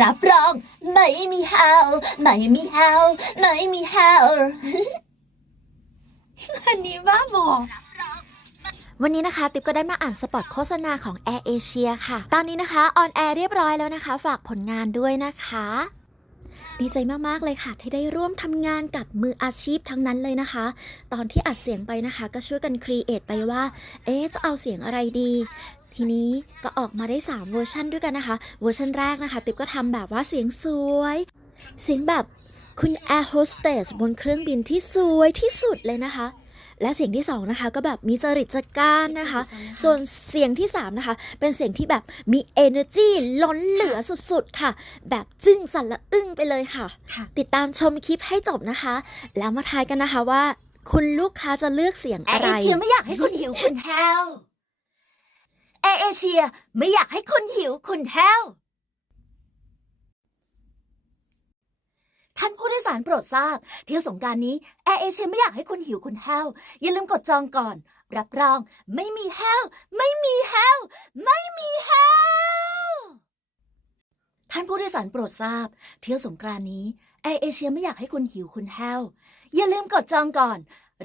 รับรอง ไม่มีเฮาไม่มีเฮาไม่มีเฮาอันนี้บ้าบอวันนี้นะคะติ๊บก็ได้มาอ่านสปอตโฆษณาของ Air Asia ค่ะ ตอนนี้นะคะออนแอร์เรียบร้อยแล้วนะคะ ฝากผลงานด้วยนะคะ ดีใจมากๆเลยค่ะ ที่ได้ร่วมทำงานกับมืออาชีพทั้งนั้นเลยนะคะ ตอนที่อัดเสียงไปนะคะ ก็ช่วยกันครีเอทไปว่า เอ๊ะจะเอาเสียงอะไรดี ทีนี้ก็ออกมาได้ 3 เวอร์ชันด้วยกันนะคะ เวอร์ชันแรกนะคะ ติ๊บก็ทำแบบว่าเสียงสวย เสียงแบบคุณแอร์โฮสเตสบนเครื่องบินที่สวยที่สุดเลยนะคะ และเสียงที่สองนะคะ ก็แบบมีจริตจักรนะคะ ส่วนเสียงที่ 3 นะคะ เป็นเสียงที่แบบมี energy ล้นเหลือสุดๆค่ะ แบบจึ้งสั่นละอึ้งไปเลยค่ะค่ะติดตามชมคลิปให้จบนะคะ แล้วมาทายกันนะคะว่า คุณลูกค้าจะเลือกเสียงแออะร์ไรเอเชียไม่อยากให้คุณหิวคุณแฮว แอร์เอเชียไม่อยากให้คุณหิวคุณแฮวท่านผู้โดยสารโปรดทราบ เที่ยวสงการนี้แอร์เอเชียไม่อยากให้คุณหิวคุณแฮวอย่าลืมกดจองก่อน รับรอง ไม่มีแฮวไม่มีแฮวไม่มีแฮวท่านผู้โดยสารโปรดทราบ เที่ยวสงกรานต์นี้แอร์เอเชียไม่อยากให้คุณหิวคุณแฮวอย่าลืมกดจองก่อน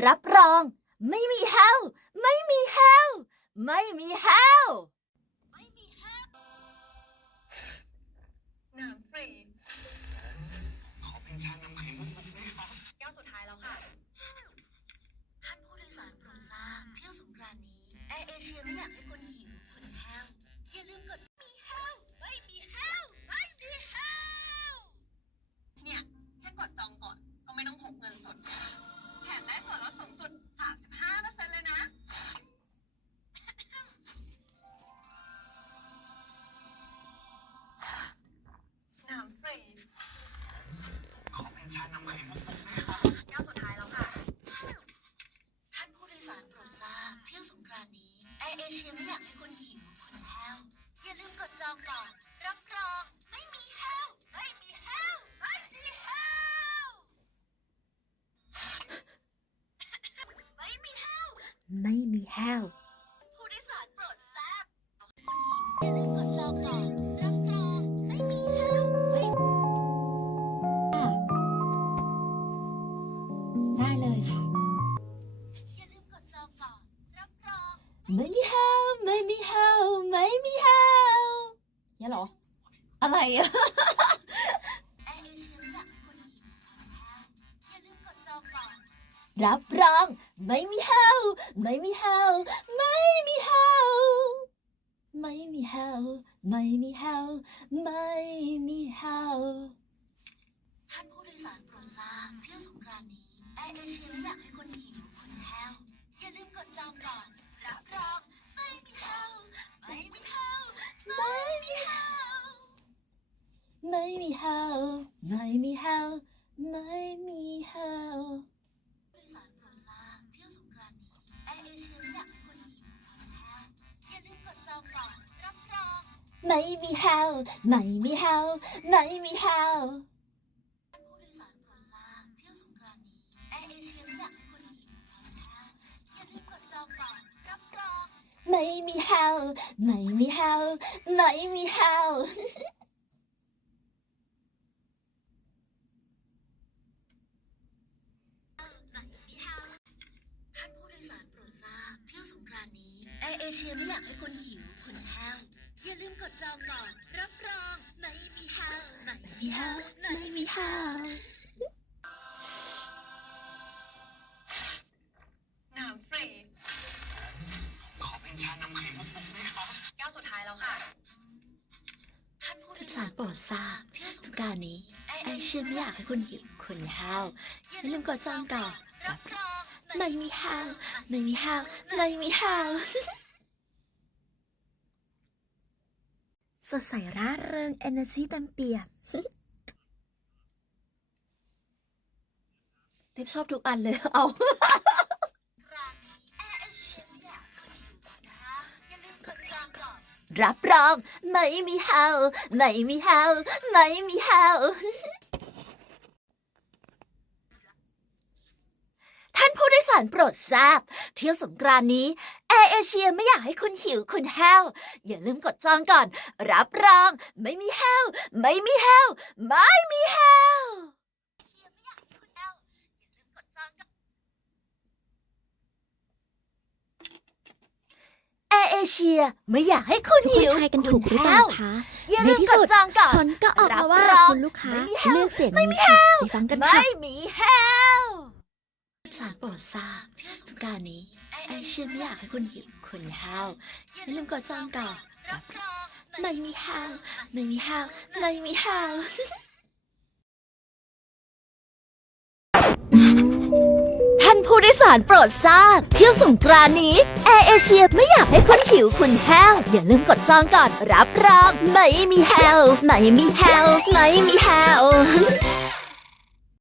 รับรอง ไม่มีแฮวไม่มี แฮวไม่มีแฮวน้ำฟรีขอเป็นชานมไข่มุกมุกไหมครับแก้วสุดท้ายแล้วค่ะ ไม่มีแฮวผู้โดยสารโปรดทราบอย่าลืมกดจองก่อนรับรองไม่มีแฮวไม่ได้เลยค่ะ อย่าลืมกดจองก่อนรับรองไม่มีแฮวไม่มีแฮวไม่มีแฮวเนี่ยเหรอ อะไรอะ แอร์เอเชียไม่อยากให้คุณหนีอย่าลืมกดจองก่อน รับรอง ไม่มีแฮวไม่มีแฮวไม่มีแฮวไม่มีแฮวไม่มีแฮวไม่มีแฮวท่านผู้โดยสารโปรดทราบเที่ยวสงกรานต์นี้แอร์เอเชียไม่อยากให้คุณหิวคุณแฮวอย่าลืมกดจองก่อน รับรอง ไม่มีแฮวไม่มีแฮวไม่มีแฮวไม่มีแฮวไม่มีแฮวไม่มีแานต์นี้แอร์เอเชียไม่อยากให้คุณหิวคุณแฮวอย่าลืมกดจองก่อนรับรองไม่มีแฮวไม่มีแฮวไม่มีแฮวท่านผู้โดยสารโปรดทราบเที่ยวสงกรานนี้แอร์เอเชียไม่อยากให้คุณหิวคุณแฮว อย่าลืมกดจองก่อน รับรองไม่มีแฮวไม่มีแฮวไม่มีแฮวน้ำฟรี ขอเป็นชานมไข่มุกมุกไหมครับแก้วสุดท้ายแล้วค่ะ ท่านผู้โดยสารโปรดทราบเที่ยวสงกรานต์นี้แอร์เอเชียไม่อยากให้คุณหิวคุณแฮวอย่าลืมกดจองก่อนรับรองไม่มีแฮวไม่มีแฮวไม่มีแฮว สดใสร่าเริง energy เต็มเปี่ยมเทปชอบทุกอันเลย เอา รับรอง ไม่มีเฮาไม่มีเฮาไม่มีเฮาท่านผู้โดยสารโปรดทราบ เที่ยวสงกรานนี้ เอเชียไม่อยากให้คุณหิวคุณแห้ว อย่าลืมกดจองก่อน รับรอง ไม่มีแห้ว ไม่มีแห้ว ไม่มีแห้วแอร์เอเชียไม่อยากให้คุณทุกคนหิวทายกันคุถูณกหรือเปล่าแห้วคะ อย่าในลืมที่กสุดดจองก่อน ผลก็ออกมาว่ารับรองคุณลูกค้าไม่มีแห้วเลือกเสียงไม่มีนี้ค่ะแห้วไปฟังกันไม่ค่ะมีแห้ว สารโปรดทราบสงการนี้แอร์เอเชียไม่อยากให้คุณหิวคุณแห้วอย่าลืมกดจองก่อนรับรองไม่มีแห้วไม่มีแห้วไม่มีแห้วท่านผู้โดยสารโปรดทราบ เที่ยวสงกรานนี้แอร์เอเชียไม่อยากให้คุณหิวคุณแห้วอย่าลืมกดจองก่อนรับรองไม่มีแห้วไม่มีแห้วไม่มีแห้ว